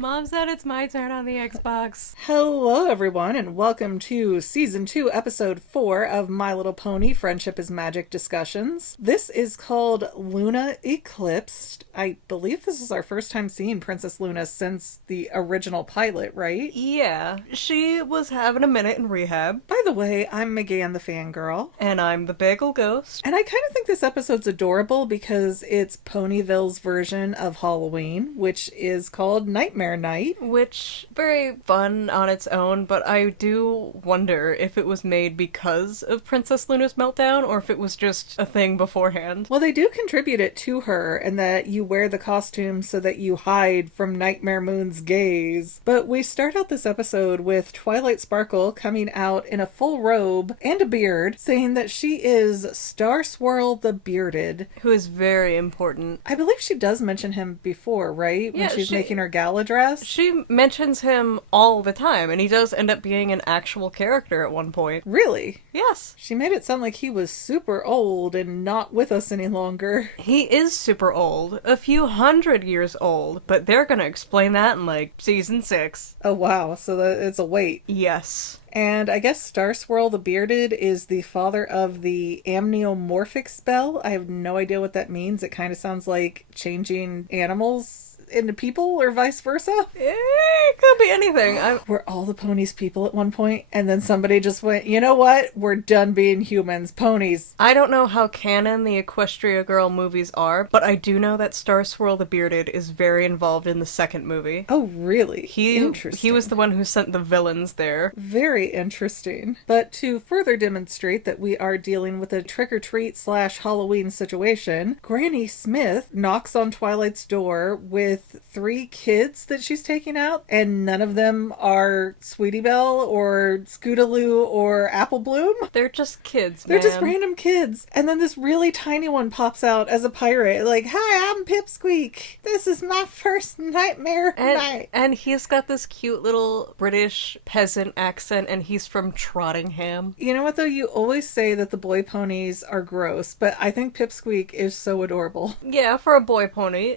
Mom said it's my turn on the Xbox. Hello, everyone, and welcome to Season 2, Episode 4 of My Little Pony Friendship is Magic Discussions. This is called Luna Eclipsed. I believe this is our first time seeing Princess Luna since the original pilot, right? Yeah, she was having a minute in rehab. By the way, I'm Megan the Fangirl. And I'm the Bagel Ghost. And I kind of think this episode's adorable because it's Ponyville's version of Halloween, which is called Nightmare Night. Which, very fun on its own, but I do wonder if it was made because of Princess Luna's meltdown, or if it was just a thing beforehand. Well, they do contribute it to her, and that you wear the costume so that you hide from Nightmare Moon's gaze. But we start out this episode with Twilight Sparkle coming out in a full robe and a beard, saying that she is Star Swirl the Bearded. Who is very important. I believe she does mention him before, right? When she's making her gala dress. She mentions him all the time, and he does end up being an actual character at one point. Really? Yes. She made it sound like he was super old and not with us any longer. He is super old. A few 100 years old, but they're gonna explain that in, Season 6. Oh, wow. So it's a wait. Yes. And I guess Star Swirl the Bearded is the father of the amniomorphic spell. I have no idea what that means. It kind of sounds like changing animals into people or vice versa. It could be anything. Were all the ponies people at one point? And then somebody just went, you know what? We're done being humans. Ponies. I don't know how canon the Equestria Girl movies are, but I do know that Star Swirl the Bearded is very involved in the second movie. Oh, really? Interesting. He was the one who sent the villains there. Very interesting. But to further demonstrate that we are dealing with a trick-or-treat / Halloween situation, Granny Smith knocks on Twilight's door with 3 kids that she's taking out, and none of them are Sweetie Belle or Scootaloo or Apple Bloom. They're just kids, They're just random kids. And then this really tiny one pops out as a pirate, like, "Hi, I'm Pipsqueak. This is my first nightmare night." And he's got this cute little British peasant accent, and he's from Trottingham. You know what, though? You always say that the boy ponies are gross, but I think Pipsqueak is so adorable. Yeah, for a boy pony.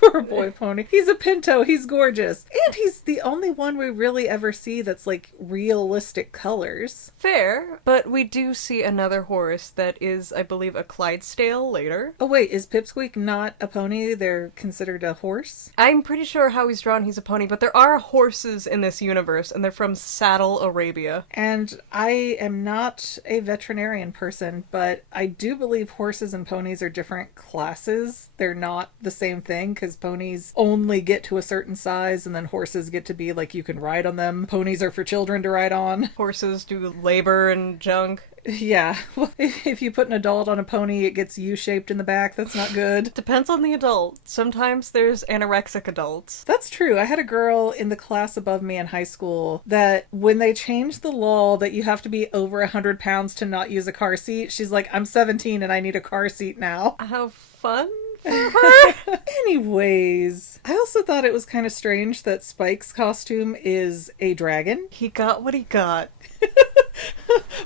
For a boy pony. He's a pinto. He's gorgeous. And he's the only one we really ever see that's realistic colors. Fair, but we do see another horse that is, I believe, a Clydesdale later. Oh wait, is Pipsqueak not a pony? They're considered a horse? I'm pretty sure how he's drawn he's a pony, but there are horses in this universe, and they're from Saddle Arabia. And I am not a veterinarian person, but I do believe horses and ponies are different classes. They're not the same thing, because ponies only get to a certain size, and then horses get to be you can ride on them. Ponies are for children to ride on. Horses do labor and junk. Yeah. Well, if you put an adult on a pony, it gets U-shaped in the back. That's not good. Depends on the adult. Sometimes there's anorexic adults. That's true. I had a girl in the class above me in high school that when they changed the law that you have to be over 100 pounds to not use a car seat, she's like, "I'm 17 and I need a car seat now." How fun for her. Anyways, I also thought it was kind of strange that Spike's costume is a dragon. He got what he got.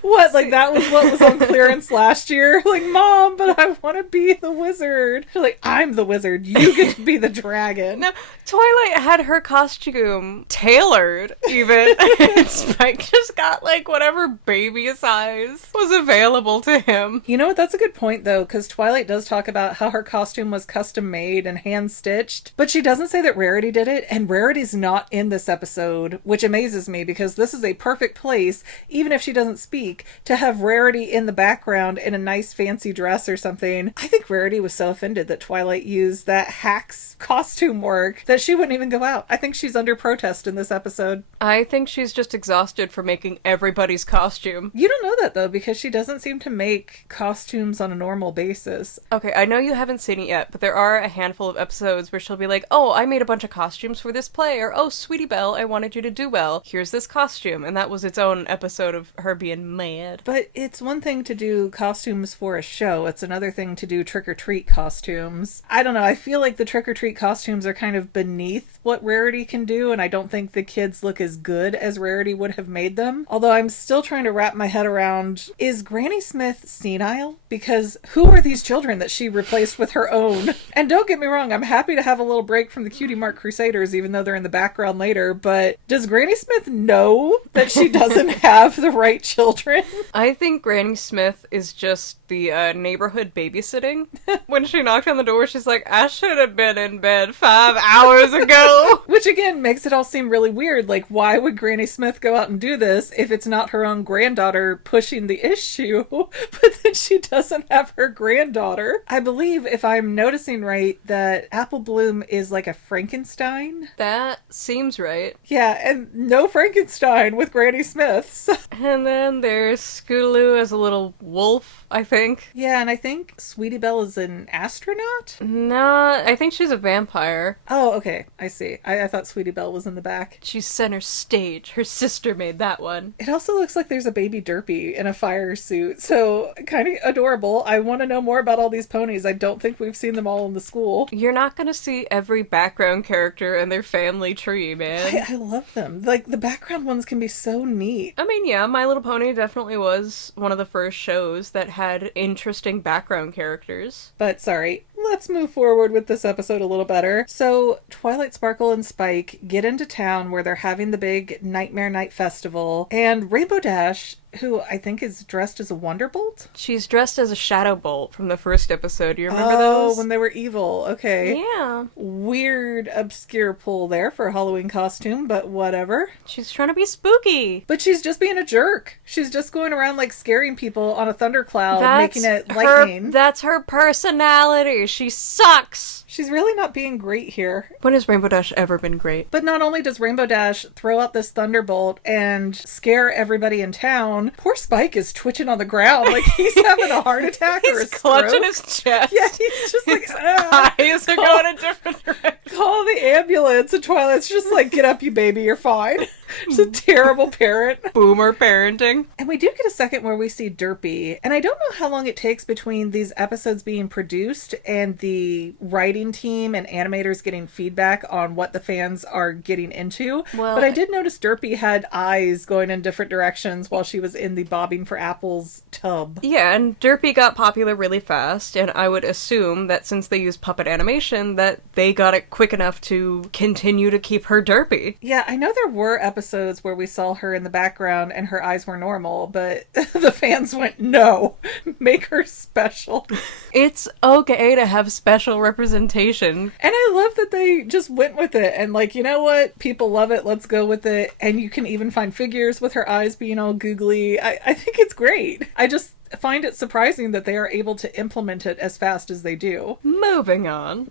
What? That was what was on clearance last year? Mom, but I want to be the wizard. She's like, "I'm the wizard. You get to be the dragon." No, Twilight had her costume tailored, even. And Spike just got, whatever baby size was available to him. You know what? That's a good point, though, because Twilight does talk about how her costume was custom-made and hand-stitched, but she doesn't say that Rarity did it, and Rarity's not in this episode, which amazes me, because this is a perfect place, even if she doesn't speak, to have Rarity in the background in a nice fancy dress or something. I think Rarity was so offended that Twilight used that hack's costume work that she wouldn't even go out. I think she's under protest in this episode. I think she's just exhausted from making everybody's costume. You don't know that, though, because she doesn't seem to make costumes on a normal basis. Okay, I know you haven't seen it yet, but there are a handful of episodes where she'll be like, "Oh, I made a bunch of costumes for this play," or, "Oh, Sweetie Belle, I wanted you to do well. Here's this costume." And that was its own episode of of her being mad. But it's one thing to do costumes for a show. It's another thing to do trick-or-treat costumes. I don't know. I feel like the trick-or-treat costumes are kind of beneath what Rarity can do, and I don't think the kids look as good as Rarity would have made them. Although I'm still trying to wrap my head around, is Granny Smith senile? Because who are these children that she replaced with her own? And don't get me wrong, I'm happy to have a little break from the Cutie Mark Crusaders, even though they're in the background later, but does Granny Smith know that she doesn't have the right children? I think Granny Smith is just the neighborhood babysitting. When she knocked on the door, she's like, I should have been in bed 5 hours ago. Which again makes it all seem really weird. Like, why would Granny Smith go out and do this if it's not her own granddaughter pushing the issue? But then she doesn't have her granddaughter. I believe, if I'm noticing right, that Apple Bloom is like a Frankenstein. That seems right. Yeah, and no Frankenstein with Granny Smith. So. And then there's Scootaloo as a little wolf, I think. Yeah, and I think Sweetie Belle is an astronaut? No, I think she's a vampire. Oh, okay. I see. I thought Sweetie Belle was in the back. She's center stage. Her sister made that one. It also looks like there's a baby Derpy in a fire suit, so kind of adorable. I want to know more about all these ponies. I don't think we've seen them all in the school. You're not going to see every background character and their family tree, man. I love them. Like, the background ones can be so neat. I mean, yeah, My Little Pony definitely was one of the first shows that had interesting background characters. But sorry, let's move forward with this episode a little better. So, Twilight Sparkle and Spike get into town where they're having the big Nightmare Night Festival, and Rainbow Dash, who I think is dressed as a Wonderbolt? She's dressed as a Shadow Bolt from the first episode. Do you remember those? those? When they were evil. Okay. Yeah. Weird, obscure pull there for a Halloween costume, but whatever. She's trying to be spooky. But she's just being a jerk. She's just going around, like, scaring people on a thundercloud, making it lightning. That's her personality. She sucks. She's really not being great here. When has Rainbow Dash ever been great? But not only does Rainbow Dash throw out this thunderbolt and scare everybody in town, poor Spike is twitching on the ground like he's having a heart attack or a He's stroke. clutching his chest. Yeah, he's just like, eyes are going a different direction. Call the ambulance. And Twilight's just like, get up, you baby, you're fine. She's a terrible parent. Boomer parenting. And we do get a second where we see Derpy. And I don't know how long it takes between these episodes being produced and the writing team and animators getting feedback on what the fans are getting into. Well, but I did notice Derpy had eyes going in different directions while she was in the Bobbing for Apples tub. Yeah, and Derpy got popular really fast, and I would assume that since they used puppet animation, that they got it quick enough to continue to keep her Derpy. Yeah, I know there were episodes where we saw her in the background and her eyes were normal, but the fans went, no, make her special. It's okay to have special representation. And I love that they just went with it and like, you know what? People love it. Let's go with it. And you can even find figures with her eyes being all googly. I think it's great. I just find it surprising that they are able to implement it as fast as they do. Moving on.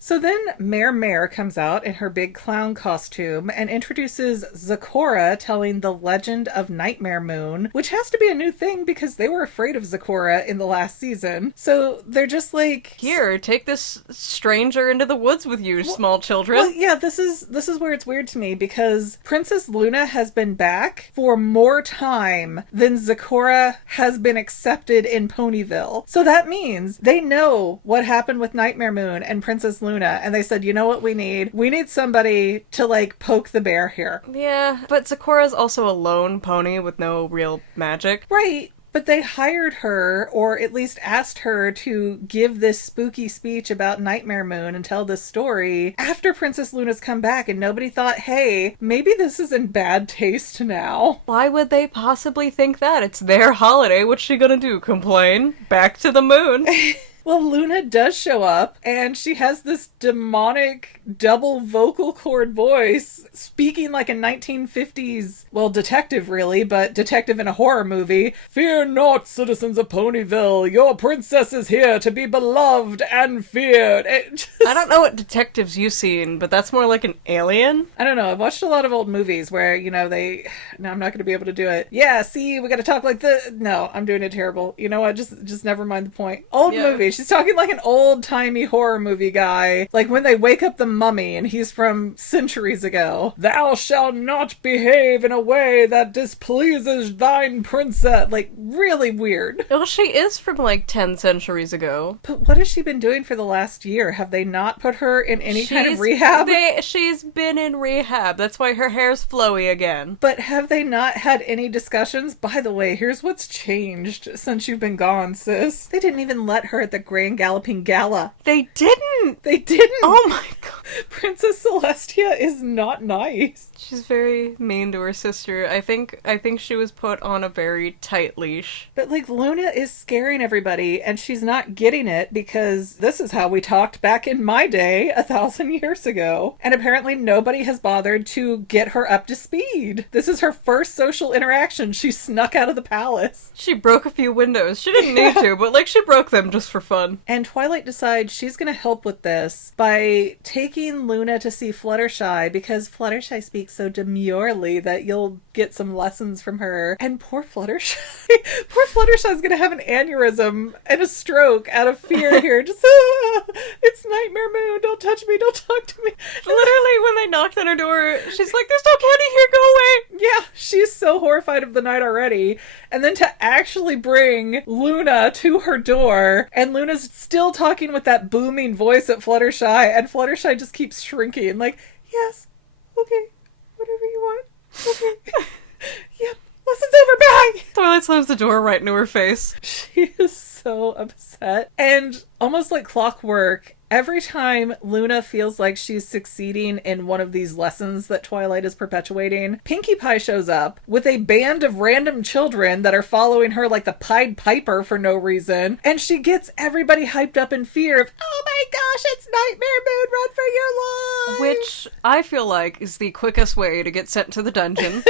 So then Mare comes out in her big clown costume and introduces Zecora telling the legend of Nightmare Moon, which has to be a new thing because they were afraid of Zecora in the last season. So they're just like, here, take this stranger into the woods with you, small children. Well, yeah, this is where it's weird to me because Princess Luna has been back for more time than Zecora has been accepted in Ponyville. So that means they know what happened with Nightmare Moon and Princess Luna, and they said, you know what we need? We need somebody to, like, poke the bear here. Yeah, but Zecora's also a lone pony with no real magic. Right. But they hired her, or at least asked her to give this spooky speech about Nightmare Moon and tell this story after Princess Luna's come back, and nobody thought, hey, maybe this is in bad taste now. Why would they possibly think that? It's their holiday. What's she gonna do? Complain? Back to the moon. Well, Luna does show up, and she has this demonic double vocal cord voice, speaking like a 1950s, well, detective really, but detective in a horror movie. Fear not, citizens of Ponyville, your princess is here to be beloved and feared. I don't know what detectives you've seen, but that's more like an alien. I don't know, I've watched a lot of old movies where, you know, no, I'm not going to be able to do it. Yeah, see, we got to talk like the... No, I'm doing it terrible. You know what, just never mind the point. Old movies. She's talking like an old-timey horror movie guy. Like when they wake up the mummy and he's from centuries ago. Thou shalt not behave in a way that displeases thine princess. Like, really weird. Well, she is from like 10 centuries ago. But what has she been doing for the last year? Have they not put her in any kind of rehab? She's been in rehab. That's why her hair's flowy again. But have they not had any discussions? By the way, here's what's changed since you've been gone, sis. They didn't even let her at the Grand Galloping Gala. They didn't! They didn't! Oh my god. Princess Celestia is not nice. She's very mean to her sister. I think she was put on a very tight leash. But like Luna is scaring everybody and she's not getting it because this is how we talked back in my day 1,000 years ago. And apparently nobody has bothered to get her up to speed. This is her first social interaction. She snuck out of the palace. She broke a few windows. She didn't need to, but like she broke them just for fun. And Twilight decides she's going to help with this by taking Luna to see Fluttershy because Fluttershy speaks so demurely that you'll get some lessons from her. And poor Fluttershy is going to have an aneurysm and a stroke out of fear here. Just, it's Nightmare Moon. Don't touch me. Don't talk to me. Literally, when they knocked on her door, she's like, there's no candy here. Go away. Yeah, she's so horrified of the night already. And then to actually bring Luna to her door, and Luna's still talking with that booming voice at Fluttershy, and Fluttershy just keeps shrinking. Like, yes, okay, whatever you want. Okay. Yep, lesson's over, bye! Twilight slams the door right into her face. She is so upset. And almost like clockwork, every time Luna feels like she's succeeding in one of these lessons that Twilight is perpetuating, Pinkie Pie shows up with a band of random children that are following her like the Pied Piper for no reason, and she gets everybody hyped up in fear of, oh my gosh, it's Nightmare Moon, run for your lives! Which I feel like is the quickest way to get sent to the dungeon.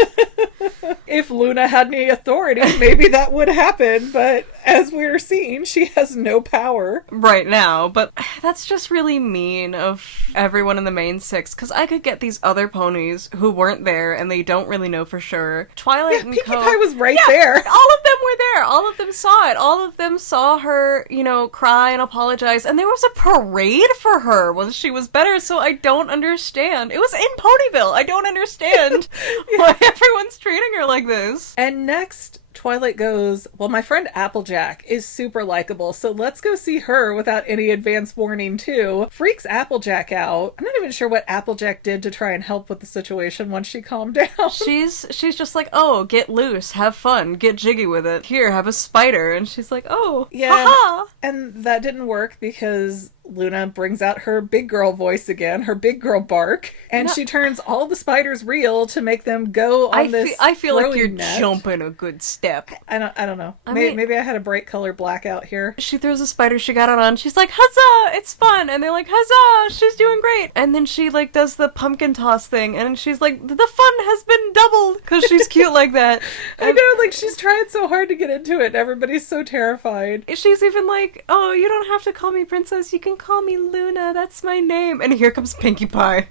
If Luna had any authority, maybe that would happen, but as we're seeing, she has no power. Right now, but that's just really mean of everyone in the main six, because I could get these other ponies who weren't there and they don't really know for sure. Twilight and Pinkie Pie was right there. All of them were there. All of them saw it. All of them saw her, cry and apologize, and there was a parade for her when she was better, so I don't understand. It was in Ponyville. I don't understand why everyone's treating her like this. And next, Twilight goes, well, my friend Applejack is super likable, so let's go see her without any advance warning too. Freaks Applejack out. I'm not even sure what Applejack did to try and help with the situation once she calmed down. She's just like, oh, get loose, have fun, get jiggy with it. Here, have a spider. And she's like, oh, yeah. haha. And that didn't work because Luna brings out her big girl voice again, her big girl bark, and she turns all the spiders real to make them go on this I feel like you're net. Jumping a good step. I don't know. I mean, maybe I had a bright color blackout here. She throws a spider she got it on. She's like, huzzah, it's fun. And they're like, huzzah, she's doing great. And then she like does the pumpkin toss thing, and she's like, the fun has been doubled, because she's cute like that. I know, like she's trying so hard to get into it, and everybody's so terrified. She's even like, oh, you don't have to call me princess, you can call me Luna, that's my name. And here comes Pinkie Pie.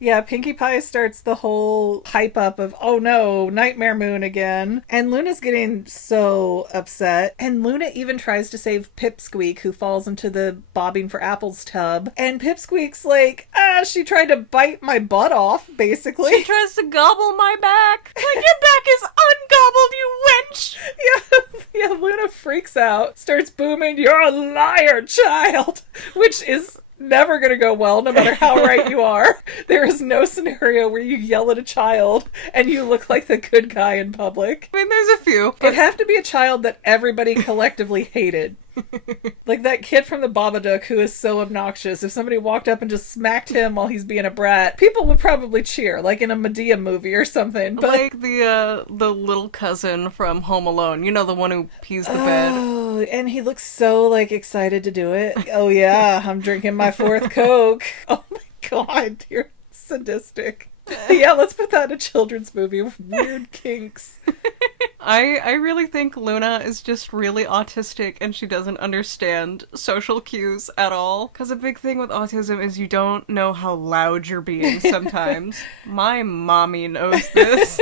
Yeah, Pinkie Pie starts the whole hype up of, oh no, Nightmare Moon again. And Luna's getting so upset. And Luna even tries to save Pipsqueak, who falls into the bobbing for apples tub. And Pipsqueak's like, she tried to bite my butt off, basically. She tries to gobble my back. Like, your back is ungobbled, you wench! Yeah, Luna freaks out, starts booming, you're a liar, child! Which is never gonna go well, no matter how right you are. There is no scenario where you yell at a child and you look like the good guy in public. I mean, there's a few. It'd have to be a child that everybody collectively hated. Like that kid from the Babadook who is so obnoxious. If somebody walked up and just smacked him while he's being a brat, people would probably cheer, like in a Medea movie or something. But like the little cousin from Home Alone, the one who pees the bed. Oh, and he looks so like excited to do it. Oh yeah, I'm drinking my fourth Coke. Oh my god, you're sadistic. Yeah, let's put that in a children's movie with weird kinks. I really think Luna is just really autistic and she doesn't understand social cues at all. Because a big thing with autism is you don't know how loud you're being sometimes. My mommy knows this.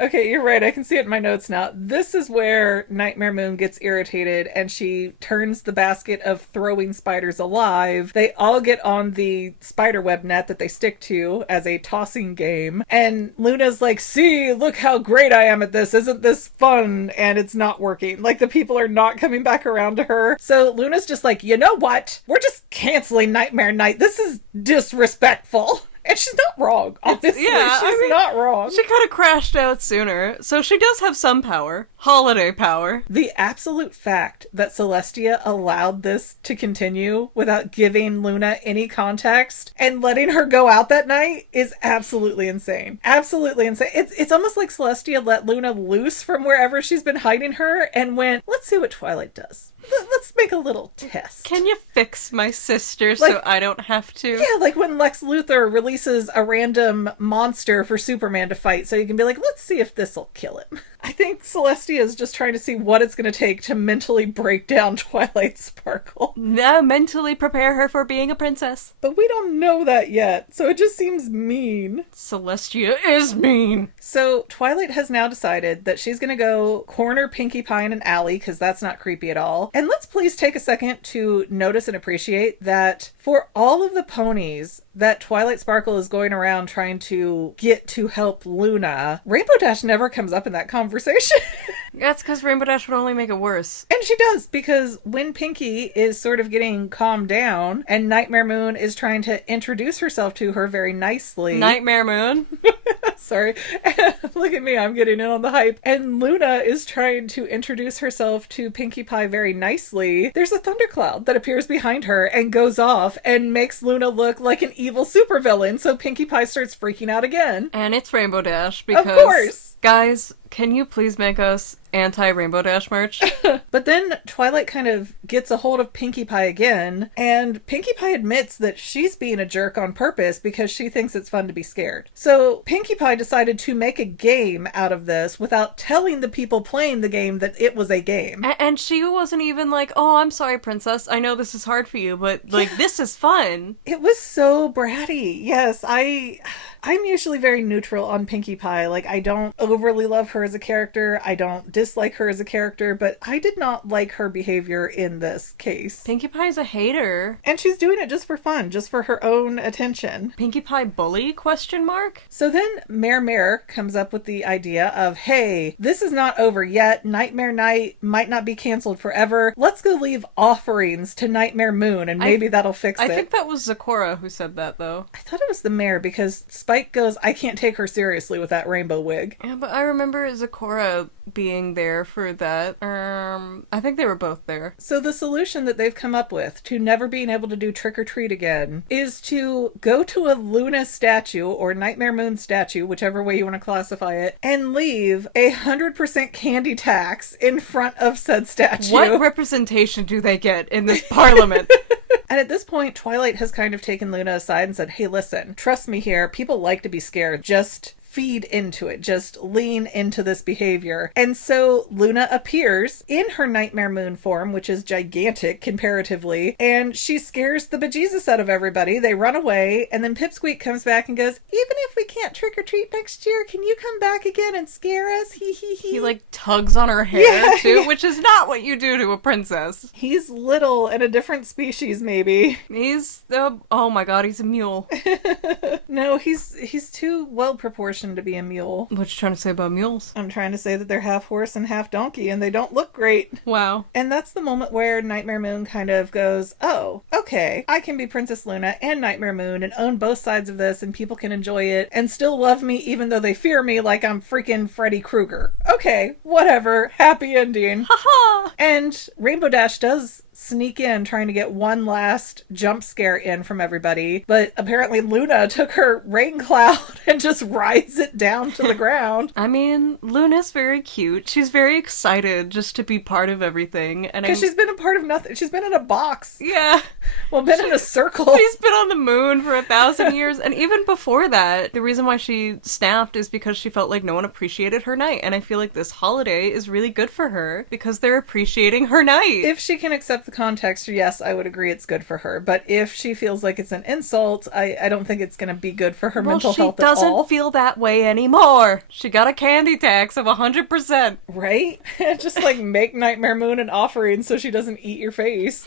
Okay, you're right. I can see it in my notes now. This is where Nightmare Moon gets irritated and she turns the basket of throwing spiders alive. They all get on the spider web net that they stick to as a tossing game. And Luna's like, see, look how great I am at this. Isn't this fun? And it's not working. Like, the people are not coming back around to her. So Luna's just like, you know what? We're just canceling Nightmare Night. This is disrespectful. And she's not wrong, honestly. She's not wrong. She could have crashed out sooner, so she does have some power. Holiday power. The absolute fact that Celestia allowed this to continue without giving Luna any context and letting her go out that night is absolutely insane. Absolutely insane. It's almost like Celestia let Luna loose from wherever she's been hiding her and went, let's see what Twilight does. Let's make a little test. Can you fix my sister so I don't have to? Yeah, like when Lex Luthor releases a random monster for Superman to fight, so you can be like, let's see if this'll kill him. I think Celestia is just trying to see what it's going to take to mentally break down Twilight Sparkle. No, mentally prepare her for being a princess. But we don't know that yet, so it just seems mean. Celestia is mean. So Twilight has now decided that she's going to go corner Pinkie Pie in an alley, because that's not creepy at all. And let's please take a second to notice and appreciate that for all of the ponies that Twilight Sparkle is going around trying to get to help Luna, Rainbow Dash never comes up in that conversation. That's because Rainbow Dash would only make it worse. And she does, because when Pinkie is sort of getting calmed down and Nightmare Moon is trying to introduce herself to her very nicely. Nightmare Moon? Sorry. Look at me, I'm getting in on the hype. And Luna is trying to introduce herself to Pinkie Pie very nicely. There's a thundercloud that appears behind her and goes off and makes Luna look like an evil supervillain, so Pinkie Pie starts freaking out again. And it's Rainbow Dash because... Of course! Guys, can you please make us anti-Rainbow Dash merch? But then Twilight kind of gets a hold of Pinkie Pie again, and Pinkie Pie admits that she's being a jerk on purpose because she thinks it's fun to be scared. So Pinkie Pie decided to make a game out of this without telling the people playing the game that it was a game. And she wasn't even like, oh, I'm sorry, princess. I know this is hard for you, but, like, this is fun. It was so bratty. Yes, I'm usually very neutral on Pinkie Pie. Like, I don't overly love her as a character. I don't dislike her as a character, but I did not like her behavior in this case. Pinkie Pie's a hater. And she's doing it just for fun, just for her own attention. Pinkie Pie bully, question mark? So then Mare comes up with the idea of, hey, this is not over yet. Nightmare Night might not be canceled forever. Let's go leave offerings to Nightmare Moon and maybe that'll fix it. I think that was Zecora who said that, though. I thought it was the mayor because Spike goes, I can't take her seriously with that rainbow wig. Yeah, but I remember Zecora being there for that. I think they were both there. So the solution that they've come up with to never being able to do trick-or-treat again is to go to a Luna statue or Nightmare Moon statue, whichever way you want to classify it, and leave 100% candy tax in front of said statue. What representation do they get in this parliament? And at this point, Twilight has kind of taken Luna aside and said, hey, listen, trust me here. People like to be scared. Just feed into it. Just lean into this behavior. And so Luna appears in her Nightmare Moon form, which is gigantic comparatively, and she scares the bejesus out of everybody. They run away, and then Pipsqueak comes back and goes, even if we can't trick-or-treat next year, can you come back again and scare us? Hee hee hee. He, like, tugs on her hair, too, which is not what you do to a princess. He's little and a different species, maybe. He's, oh my god, he's a mule. No, he's too well-proportioned to be a mule. What you trying to say about mules? I'm trying to say that they're half horse and half donkey, and they don't look great. Wow. And that's the moment where Nightmare Moon kind of goes, oh, okay, I can be Princess Luna and Nightmare Moon and own both sides of this, and people can enjoy it and still love me even though they fear me like I'm freaking Freddy Krueger. Okay, whatever. Happy ending. Haha! And Rainbow Dash does sneak in trying to get one last jump scare in from everybody, but apparently Luna took her rain cloud and just rides it down to the ground. I mean, Luna's very cute. She's very excited just to be part of everything. Because she's been a part of nothing. She's been in a box. Yeah. Well, been in a circle. She's been on the moon for 1,000 years. And even before that, the reason why she snapped is because she felt like no one appreciated her night. And I feel like this holiday is really good for her because they're appreciating her night. If she can accept the context, yes, I would agree it's good for her. But if she feels like it's an insult, I don't think it's going to be good for her mental health at all. She doesn't feel that way anymore. She got a candy tax of 100%. Right? Just like make Nightmare Moon an offering so she doesn't eat your face.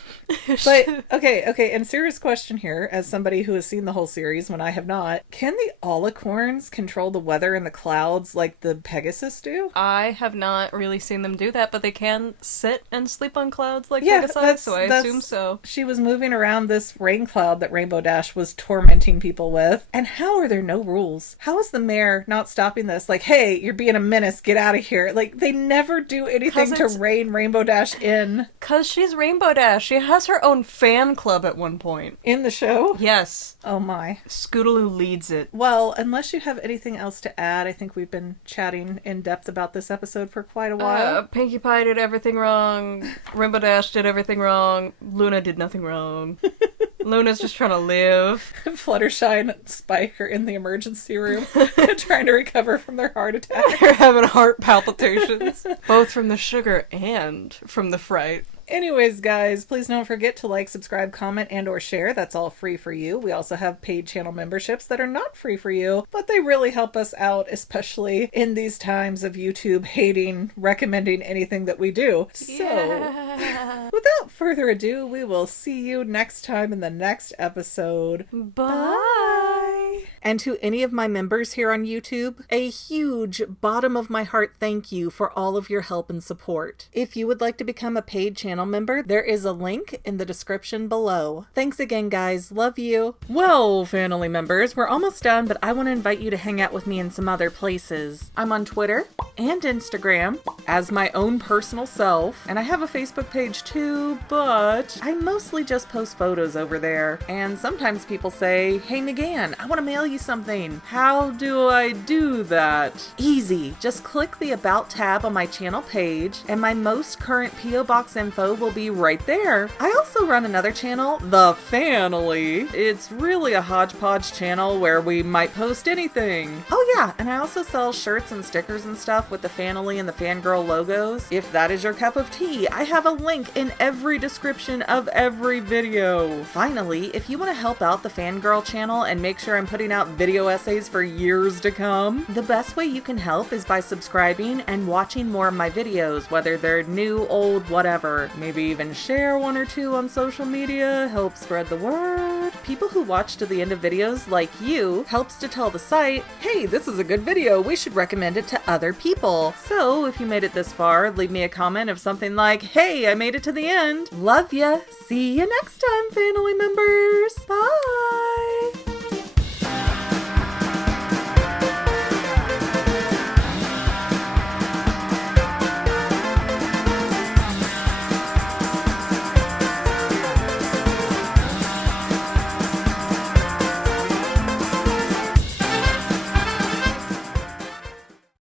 But, okay, and serious question here, as somebody who has seen the whole series when I have not, can the Alicorns control the weather and the clouds like the Pegasus do? I have not really seen them do that, but they can sit and sleep on clouds like Pegasus, so I assume so. She was moving around this rain cloud that Rainbow Dash was tormenting people with. And how are there no rules? How is the mayor not stopping this? Like, hey, you're being a menace, get out of here. Like, they never do anything to rein Rainbow Dash in. 'Cause she's Rainbow Dash. She has her own fan club at one point. In the show? Yes. Oh my. Scootaloo leads it. Well, unless you have anything else to add, I think we've been chatting in depth about this episode for quite a while. Pinkie Pie did everything wrong. Rainbow Dash did everything wrong. Luna did nothing wrong. Luna's just trying to live. Fluttershy and Spike are in the emergency room trying to recover from their heart attack. They're having heart palpitations. Both from the sugar and from the fright. Anyways, guys, please don't forget to like, subscribe, comment, and or share. That's all free for you. We also have paid channel memberships that are not free for you, but they really help us out, especially in these times of YouTube hating, recommending anything that we do. So, without further ado, we will see you next time in the next episode. Bye! And to any of my members here on YouTube, a huge bottom of my heart thank you for all of your help and support. If you would like to become a paid channel member, there is a link in the description below. Thanks again, guys. Love you. Well, family members, we're almost done, but I want to invite you to hang out with me in some other places. I'm on Twitter and Instagram as my own personal self, and I have a Facebook page too, but I mostly just post photos over there. And sometimes people say, hey McGann, I want to mail you something. How do I do that? Easy. Just click the About tab on my channel page, and my most current P.O. Box info will be right there. I also run another channel, The Family. It's really a hodgepodge channel where we might post anything. Oh yeah, and I also sell shirts and stickers and stuff with the Family and the Fangirl logos. If that is your cup of tea, I have a link in every description of every video. Finally, if you want to help out the Fangirl channel and make sure I'm putting out video essays for years to come, the best way you can help is by subscribing and watching more of my videos, whether they're new, old, whatever. Maybe even share one or two on social media, help spread the word. People who watch to the end of videos, like you, helps to tell the site, hey, this is a good video, we should recommend it to other people. So if you made it this far, leave me a comment of something like, hey, I made it to the end. Love ya. See you next time, family members. Bye.